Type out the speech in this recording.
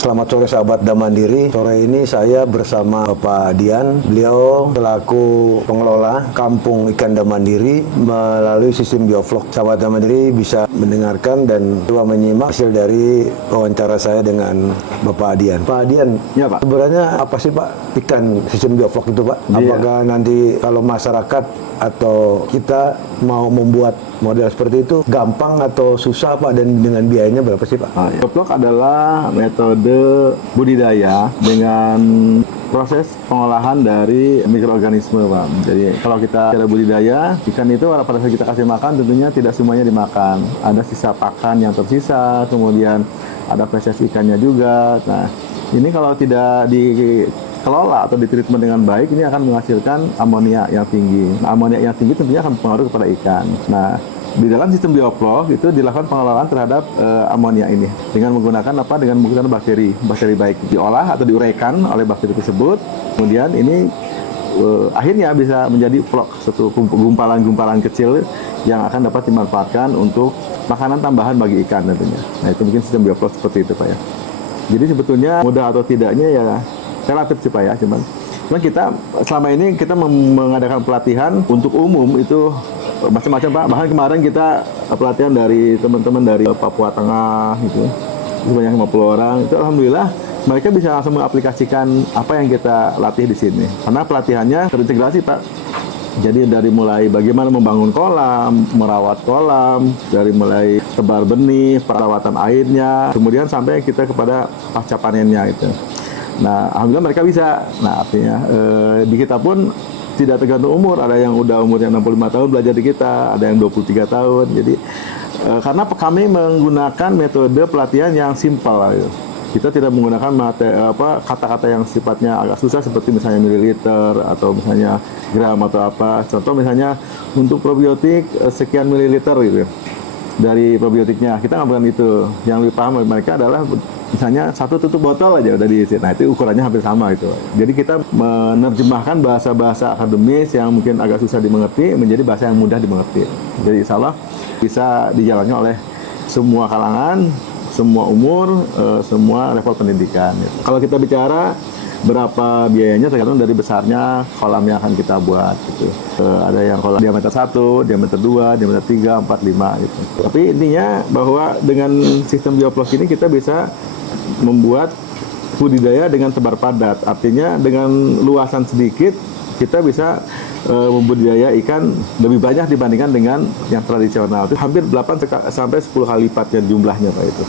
Selamat sore sahabat Dam Mandiri. Sore ini saya bersama Bapak Dian. Beliau selaku pengelola Kampung Ikan Dam Mandiri melalui sistem bioflok. Sahabat Dam Mandiri bisa mendengarkan dan coba menyimak hasil dari wawancara saya dengan Bapak Dian. Pak Dian, ya Pak. Sebenarnya apa sih Pak ikan sistem bioflok itu Pak? Apakah nanti kalau masyarakat atau kita mau membuat model seperti itu gampang atau susah Pak, dan dengan biayanya berapa sih Pak? Bioflok adalah metode budidaya dengan proses pengolahan dari mikroorganisme Pak. Jadi kalau kita cara budidaya ikan itu pada saat kita kasih makan tentunya tidak semuanya dimakan. Ada sisa pakan yang tersisa, kemudian ada feses ikannya juga. Nah ini kalau tidak dikelola atau ditreatment dengan baik, ini akan menghasilkan amonia yang tinggi. Nah, amonia yang tinggi tentunya akan berpengaruh kepada ikan. Nah, di dalam sistem bioflok itu dilakukan pengelolaan terhadap amonia ini dengan menggunakan apa? Dengan menggunakan bakteri baik, diolah atau diuraikan oleh bakteri tersebut. Kemudian ini akhirnya bisa menjadi vlog, satu gumpalan-gumpalan kecil yang akan dapat dimanfaatkan untuk makanan tambahan bagi ikan tentunya. Nah, itu mungkin sistem bioflok seperti itu Pak ya. Jadi sebetulnya mudah atau tidaknya ya relatif sih Pak ya, cuman kita selama ini kita mengadakan pelatihan untuk umum itu macam-macam Pak. Bahkan kemarin kita pelatihan dari teman-teman dari Papua Tengah gitu, sebanyak 50 orang. Itu alhamdulillah mereka bisa langsung mengaplikasikan apa yang kita latih di sini. Karena pelatihannya terintegrasi Pak. Jadi dari mulai bagaimana membangun kolam, merawat kolam, dari mulai tebar benih, perawatan airnya, kemudian sampai kita kepada pasca panennya itu. Nah, alhamdulillah mereka bisa. Nah, artinya di kita pun tidak tergantung umur. Ada yang udah umurnya 65 tahun belajar di kita, ada yang 23 tahun. Jadi karena kami menggunakan metode pelatihan yang simpel gitu. Kita tidak menggunakan kata-kata yang sifatnya agak susah seperti misalnya mililiter atau misalnya gram atau apa. Contoh misalnya untuk probiotik sekian mililiter gitu dari probiotiknya. Kita nggak bukan itu. Yang lebih paham mereka adalah misalnya satu tutup botol aja udah diisi. Nah itu ukurannya hampir sama itu. Jadi kita menerjemahkan bahasa-bahasa akademis yang mungkin agak susah dimengerti menjadi bahasa yang mudah dimengerti. Jadi insya Allah bisa dijalankan oleh semua kalangan, semua umur, semua level pendidikan. Kalau kita bicara berapa biayanya tergantung dari besarnya kolam yang akan kita buat gitu. Ada yang kolam diameter 1, diameter 2, diameter 3, 4, 5 gitu. Tapi intinya bahwa dengan sistem bioflok ini kita bisa membuat budidaya dengan tebar padat. Artinya dengan luasan sedikit kita bisa membudidaya ikan lebih banyak dibandingkan dengan yang tradisional. Itu hampir 8 sampai 10 kali lipatnya jumlahnya Pak itu.